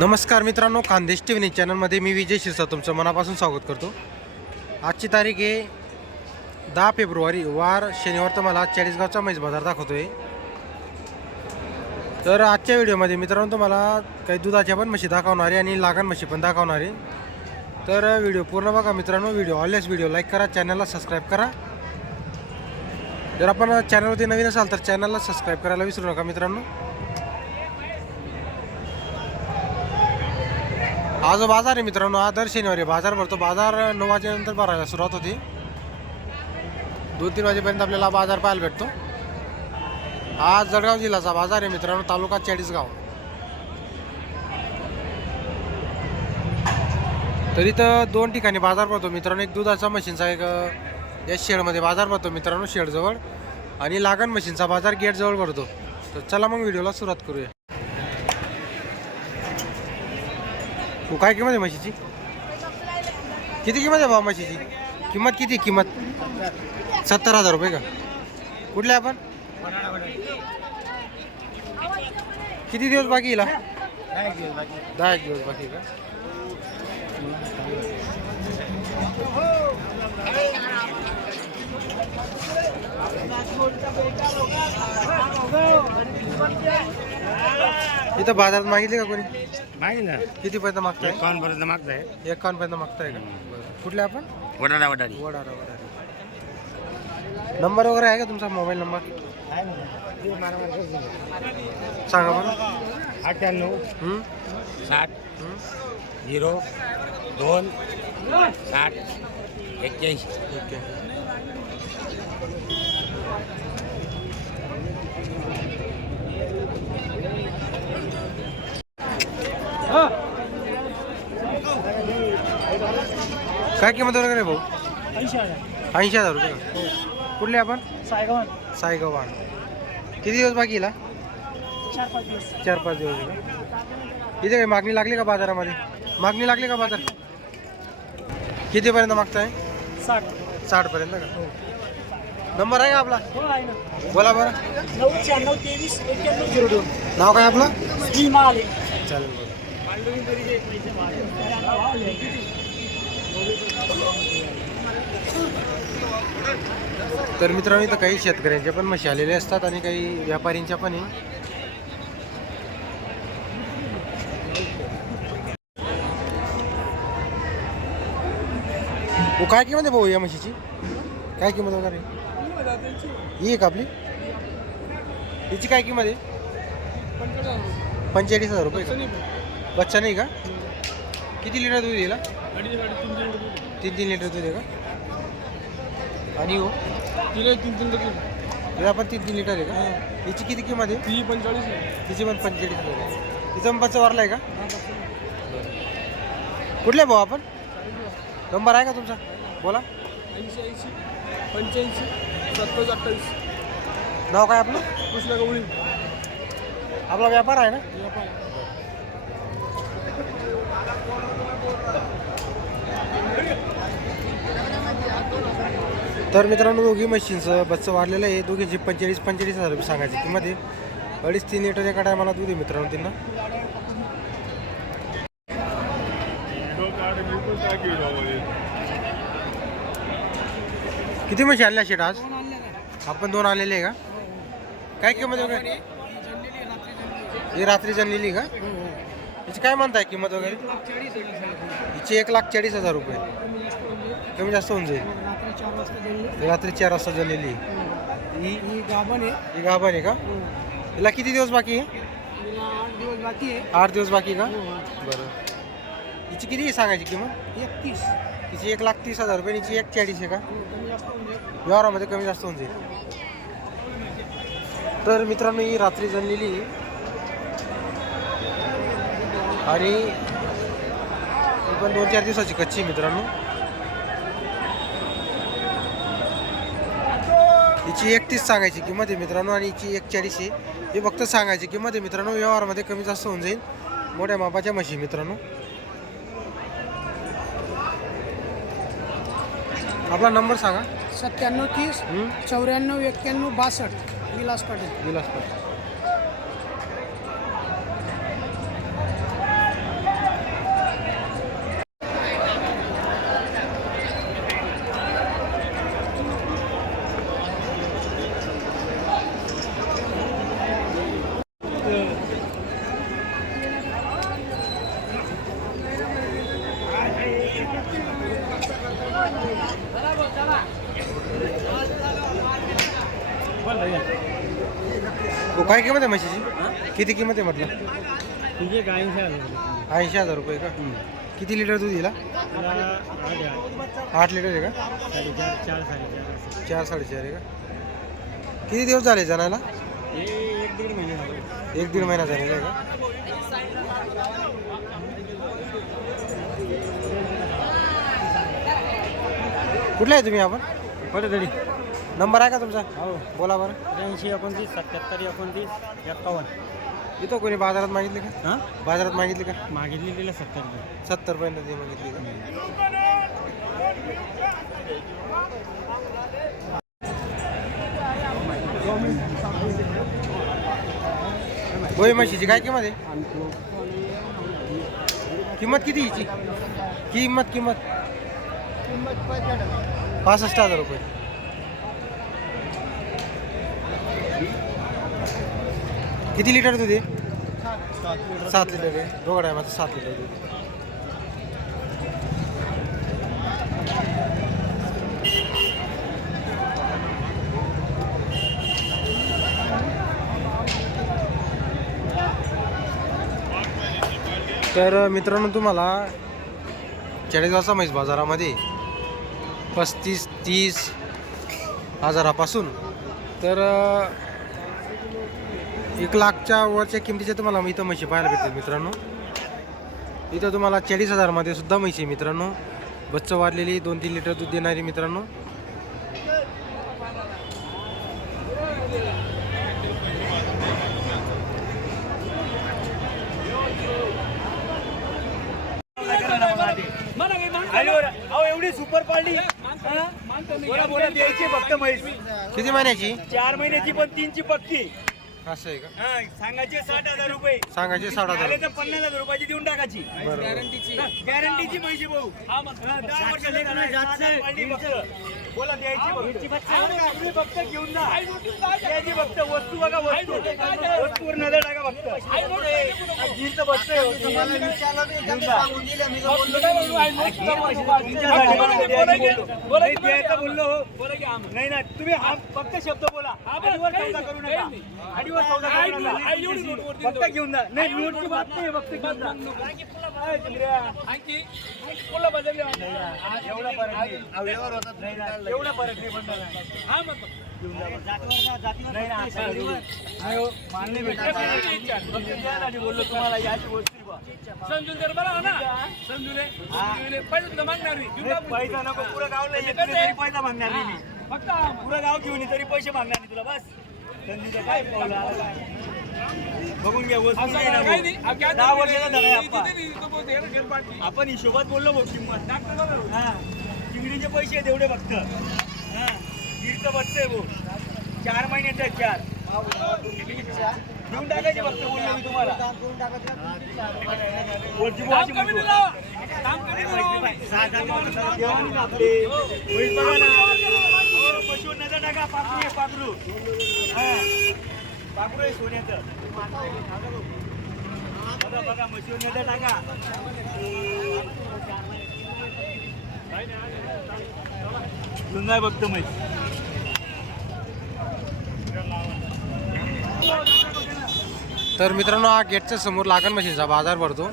नमस्कार मित्रांनो Khandesh T V चॅनलमध्ये मी विजय शिरसा तुमचं मनापासून स्वागत करतो. आजची तारीख आहे दहा फेब्रुवारी वार शनिवार तुम्हाला चाळीसगावचा म्हैस बाजार दाखवतो आहे तर आजच्या व्हिडिओमध्ये मित्रांनो तुम्हाला काही दुधाच्या पण म्हशी दाखवणार आहे आणि लागण म्हशी पण दाखवणार आहे. तर व्हिडिओ पूर्ण बघा मित्रांनो व्हिडिओ ऑललेस व्हिडिओ लाईक करा चॅनलला सबस्क्राईब करा. जर आपण चॅनलवरती नवीन असाल तर चॅनलला सबस्क्राईब करायला विसरू नका मित्रांनो. आज बाजार आहे मित्रांनो हा दर शनिवारी बाजार भरतो. बाजार नऊ वाजेनंतर भरायला सुरुवात होती. दोन तीन वाजेपर्यंत आपल्याला बाजार पाहायला भेटतो. हा जळगाव जिल्ह्याचा बाजार आहे मित्रांनो तालुका चाळीसगाव. तर इथं दोन ठिकाणी बाजार भरतो मित्रांनो. एक दुधाचा मशीनचा एक या शेडमध्ये बाजार भरतो मित्रांनो शेडजवळ. आणि लागण मशीनचा बाजार गेटजवळ भरतो. तर चला मग व्हिडिओला सुरुवात करूया. हो काय किंमत आहे म्हशीची? किती किंमत आहे भाव म्हशीची? किंमत किती किंमत? सत्तर हजार रुपये का? कुठले आपण? किती दिवस बाकी येईल दहा एक दिवस बाकी का? इथं बाजारात मागितले का कोणी? माहिती ना. किती पर्यंत मागताय? एकावन्न पर्यंत मागताय. एकावन्न पर्यंत मागताय का? बरं. कुठले आपण? वडाळा वडाळी. वडारा वडारा नंबर वगैरे आहे का तुमचा मोबाईल नंबर? सांगा बरं. अठ्ठ्याण्णव हं? साठ? झिरो दोन साठ एक्क्याऐंशी. ओके. काय किंमत वगैरे भाऊ? ऐंशी हजार. रुपये. का? कुठले आपण? सायगव्हाण किती दिवस बाकी येला चार पाच दिवस. इथे काही मागणी लागली का बाजारामध्ये? मागणी लागली का बाजार? कितीपर्यंत मागताय? साठ. पर्यंत का? नंबर आहे का आपला? बोला बरं. नऊ शहाण्णव तेवीस एक्क्याण्णव झिरो दोन. नाव काय आपलं? चालेल बरं. तर मित्रांनो इथं काही शेतकऱ्यांच्या पण म्हशी आलेल्या असतात आणि काही व्यापारींच्या पण आहे. हो काय किंमत आहे भाऊ या म्हशीची? काय किंमत वगैरे ही आहे का आपली? हिची काय किंमत आहे? पंचेचाळीस हजार रुपये बच्चा नाही का? किती लिटर दूध हा? तीन तीन लिटर दूध आहे का? आणि हो? तिला तीन तीन टक्के हिला पण तीन तीन लिटर आहे का? हिची किती किंमत आहे? ती पंचेचाळीस तिची पण पंचेचाळीस तिचा पण बच्चा वारला आहे. का कुठले भाऊ आपण? नंबर आहे का तुमचा? बोला. ऐंशी ऐंशी पंच्याऐंशी सत्तावीस. अठ्ठावीस नाव काय आपलं? कृष्णा गवळी. आपला व्यापार आहे ना? तर मित्रांनो दोघी मशीनचं बच्चं वाढलेलं आहे. दोघींची पंचेचाळीस पंचेचाळीस हजार रुपये सांगायची किंमत आहे. अडीच तीन लिटर एका टायमाला दूध आहे मित्रांनो त्यांना किती म्हशी आणल्या शेट आज? आपण दोन आलेले आहे का? काय किंमत वगैरे? ही रात्री जनलेली का? हिची काय म्हणताय किंमत वगैरे? हिची एक लाख चाळीस हजार रुपये. कमी जास्त होऊन जाईल. चार वाजता गेली ही रात्री चार वाजता जनलेली ही ही गाभण आहे. ही गाभण आहे का? हिला किती दिवस बाकी आहे? आठ दिवस बाकी आहे. आठ दिवस बाकी का? बरं. हिची किती सांगायची किंमत? एकतीस. हिची एक लाख तीस हजार रुपये हिची एक चाळीस आहे का? म्हणजे व्यवहारामध्ये कमी जास्त होऊन जाईल. तर मित्रांनो ही रात्री जनलेली आणि ही पण दोन चार दिवसाची कच्ची मित्रांनो. हिची एकतीस सांगायची किंमत आहे मित्रांनो आणि हिची एक चाळीस आहे. हे फक्त सांगायची किंमत आहे मित्रांनो व्यवहारामध्ये कमी जास्त होऊन जाईल. मोठ्या मापाच्या म्हशी मित्रांनो. आपला नंबर सांगा. सत्त्याण्णव तीस हं? चौऱ्याण्णव एक्क्याण्णव बासष्ट विलास पाटील. विलास पाटील. काय किंमत आहे म्हशीची? किती किंमत आहे म्हटलं? ऐंशी हजार रुपये. का? किती लिटर दूध दिला आठ लिटर आहे का? चार साडेचार चार साडेचार आहे का? किती दिवस झाले जाण्याला हे एक दीड महिने झालेला आहे का? कुठले आहे तुम्ही आपण? पडतडी नंबर आहे का तुमचा? हो. बोला बरं. त्र्याऐंशी एकोणतीस सत्याहत्तर एकोणतीस एक्कावन्न इथं कोणी बाजारात मागितले का? हां? बाजारात मागितले का? मागितली तिला सत्तर सत्तर पर्यंत ती मागितली का? होय म्हशीची काय किंमत आहे? किंमत किती हिची? किंमत किंमत? पासष्ट हजार रुपये. किती लिटर दूध आहे? सात लिटर आहे. दोघं टायमाचं सात लिटर दूध तर मित्रांनो तुम्हाला चाळीसगावचा म्हैस बाजारामध्ये पस्तीस तीस हजारापासून. तर एक लाखच्या वरच्या किमतीच्या तुम्हाला इथं म्हशी पाहायला भेटतील मित्रांनो. इथं तुम्हाला चाळीस हजारमध्ये सुद्धा म्हशी मित्रांनो. बच्च वाढलेली दोन तीन लिटर दूध देणारी मित्रांनो. एवढी सुपर पाळली बोला बोला द्यायची फक्त म्हैस किती महिन्याची? चार महिन्याची पण तीनची पक्की. असं आहे का? हा, सांगायचे साठ हजार रुपये. सांगायचे साठ आले हजार तर पन्नास हजार रुपयाची देऊन टाकायची. बरोबर. गॅरंटीची पैसे भाऊ. हा, दहा वर्ष लेकरं आहे, सहा हजार पाळली फक्त. बोला द्यायची फक्त. घेऊन जा. द्यायची फक्त वस्तू बघा वस्तू. वस्तूवर नजर टाका फक्त. बोललो. नाही. ना तुम्ही हा फक्त शब्द बोला. आडीवर सौदा करू नका. आडीवर सौदा करू नका. फक्त घेऊन जा. नाही नोटची बात नाही फक्त घेऊन जा. चंद्र्या? एवढा फरक नाही. नाही ना, एवढा फरक नाही हो, द्या मी नाही, पैसा नको पुरं गावला नाही तरी पैसा मागणार नाही मी फक्त पुरं गाव घेऊन ये तरी पैसे मागणार नाही तुला बस संधीचं काय पावलं काय? बघून घ्या वस्तू नाही ना भाऊ. दहा वर्षाचा झाला आहे. आप्पा. आपण हिशोबात बोललो भाऊ किंमत. हा. चिंगडीचे पैसे आहेत एवढे फक्त. हा. बच्च आहे भाऊ. चार महिन्याचे आहेत चार. देऊन टाकायचे फक्त बोललो मी तुम्हाला. वरची बुवाची म्हणतो. देवा ना आपले. होईल बघा ना. हो, पशुवर नजर टाका पाखरू आहे पाखरू हा. वापरू सोन्याचं. बघा मग सोन्याचं टाका बघतो मी तर मित्रांनो हा गेटच्या समोर लागण मशीनचा बाजार भरतो.